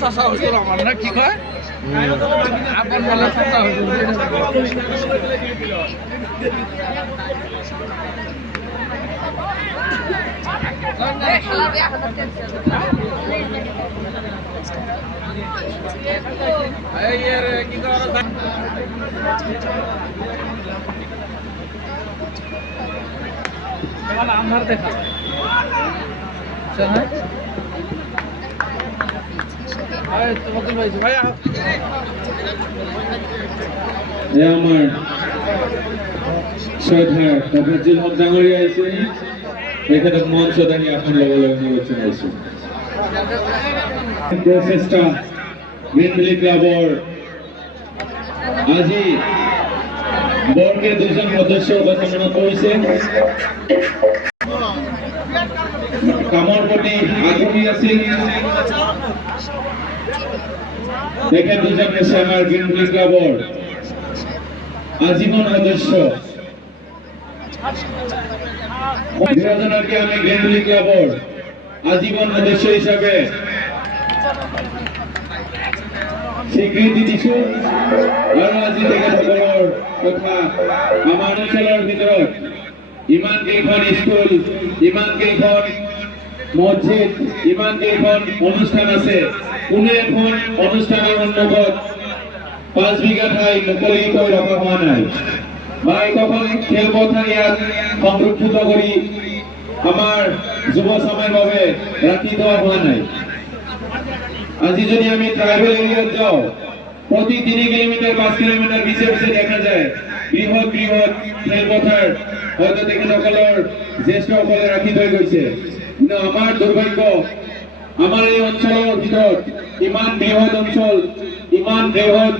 চাষা হয়েছিল আমাৰ না কি কয় আপনাৰ মেলা চাষা হয়েছিল আমাৰ দেখা আমাৰ শ্ৰদ্ধা তফাজ্জল হক ডাঙৰীয়া আহিছে তেখেতক মঞ্চ দাঙি আসন ল'বলৈ অনুৰোধ জনাইছো প্ৰচেষ্টা গ্ৰীণ ভেলী ক্লাবৰ আজি বৰ্গে দুজন সদস্যৰ কথা মনত পৰিছে কামৰ প্ৰতি আগ্ৰহী আছিল দেখেন দুজন হৈছে আমাৰ গ্ৰীণ ভেলী ক্লাবৰ আজীবন সদস্য দুজনকে আমি গ্ৰীণ ভেলী ক্লাবৰ আজীবন সদস্য হিচাপে স্বীকৃতি দিছো আৰু আজি তেখেতসকলৰ কথা আমাৰ অঞ্চলৰ ভিতৰত ইমান কেইখন স্কুল ইমান কেইখন মছজিদ ইমান কেইখন অনুষ্ঠান আছে কোনো এখন অনুষ্ঠানৰ সন্মুখত 5 বিঘা ঠাই মুকলি কৰি ৰখা হোৱা নাই বা এখন খেলপথাৰ ইয়াত সংৰক্ষিত কৰি আমাৰ যুৱ সমাজৰ বাবে ৰাখি থোৱা হোৱা নাই আজি যদি আমি ট্ৰাইবেল এৰিয়াত যাওঁ প্ৰতি 3 কিলোমিটাৰ 5 কিলোমিটাৰ পিছে পিছে দেখা যায় বৃহৎ বৃহৎ খেলপথাৰ হয়তো তেখেতসকলৰ জ্যেষ্ঠসকলে ৰাখি থৈ গৈছে কিন্তু আমাৰ দুৰ্ভাগ্য আমাৰ এই অঞ্চলৰ ভিতৰত ইমান বৃহৎ অঞ্চল ইমান বৃহৎ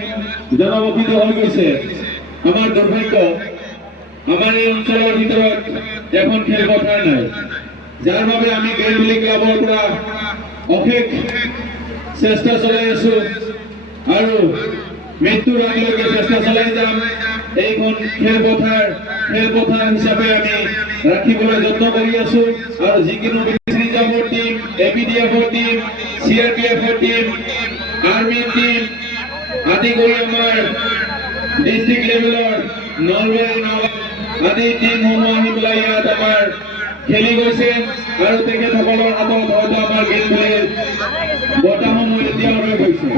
জনবসতি হৈ গৈছে আমাৰ দুৰ্ভাগ্য আমাৰ এই অঞ্চলৰ ভিতৰত এখন খেলপথাৰ নাই যাৰ বাবে আমি গ্ৰীণ ভেলী ক্লাবৰ পৰা অশেষ চেষ্টা চলাই আছো আৰু মৃত্যুৰ আগলৈকে চেষ্টা চলাই যাম এইখন খেলপথাৰ হিচাপে আমি ৰাখিবলৈ যত্ন কৰি আছো আৰু যিকোনো ৰিজাৰ্ভৰ টিম এপিডিএফৰ টিম চিআৰপিএফৰ টিম আৰ্মিৰ টিম আদি কৰি আমাৰ ডিষ্ট্ৰিক্ট লেভেলৰ নলবাৰী আদি টিমসমূহ আহি পেলাই ইয়াত আমাৰ খেলি গৈছে আৰু তেখেতসকলৰ হাতত হয়তো আমাৰ গ্ৰীণ ভেলীৰ বঁটাসমূহ এতিয়া ৰৈ গৈছে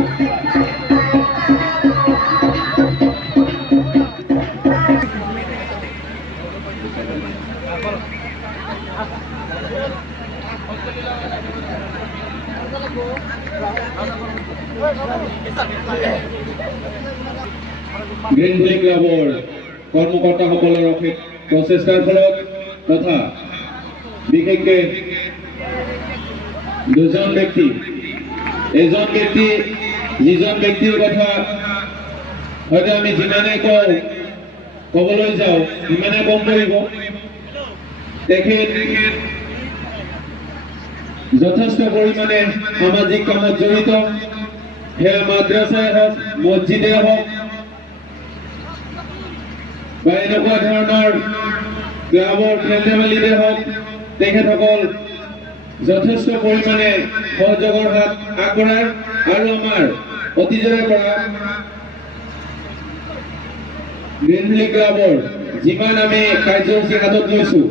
গ্ৰীণ ভেলী ক্লাবৰ কৰ্মকৰ্তাসকলৰ অশেষ প্ৰচেষ্টাৰ ফলত তথা বিশেষকৈ দুজন ব্যক্তি এজন ব্যক্তি যিজন ব্যক্তিৰ কথা হয়তো আমি যিমানে ক'বলৈ যাওঁ সিমানে কম পৰিব তেখেত যথেষ্ট পৰিমাণে সামাজিক কামত জড়িত সেয়া মাদ্ৰাছাই হওক মছজিদে হওক বা এনেকুৱা ধৰণৰ ক্লাবৰ খেল ধেমালিতে হওক তেখেতসকল যথেষ্ট পৰিমাণে সহযোগৰ হাত আগবঢ়ায় আৰু আমাৰ অতীজৰে পৰা গ্ৰীণ ভেলী ক্লাবৰ যিমান আমি কাৰ্যসূচী হাতত লৈছো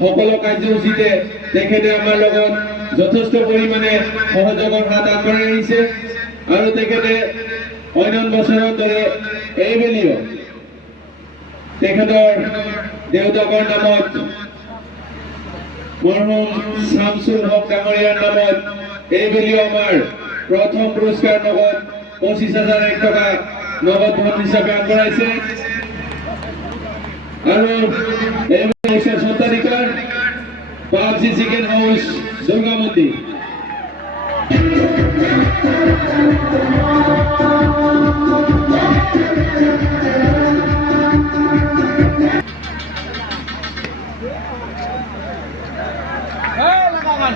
সকলো কাৰ্যসূচীতে তেখেতে আমাৰ লগত যথেষ্ট পৰিমাণে সহযোগৰ হাত আগবঢ়াই আহিছে আৰু তেখেতে অন্য বছৰৰ দৰে এইবেলিও তেখেতৰ দেউতাকৰ নামত মৰহুম শামছুল হক ডাঙৰীয়াৰ নামত এইবেলিও আমাৰ প্ৰথম পুৰস্কাৰ নগদ 25,001 টকা নগদ ধন হিচাপে আগবঢ়াইছে আৰু এইবেলি সত্তাধিকাৰ পাবজি চিকেন হাউচ দুৰ্গা মন্দিৰ Hey, lapangan.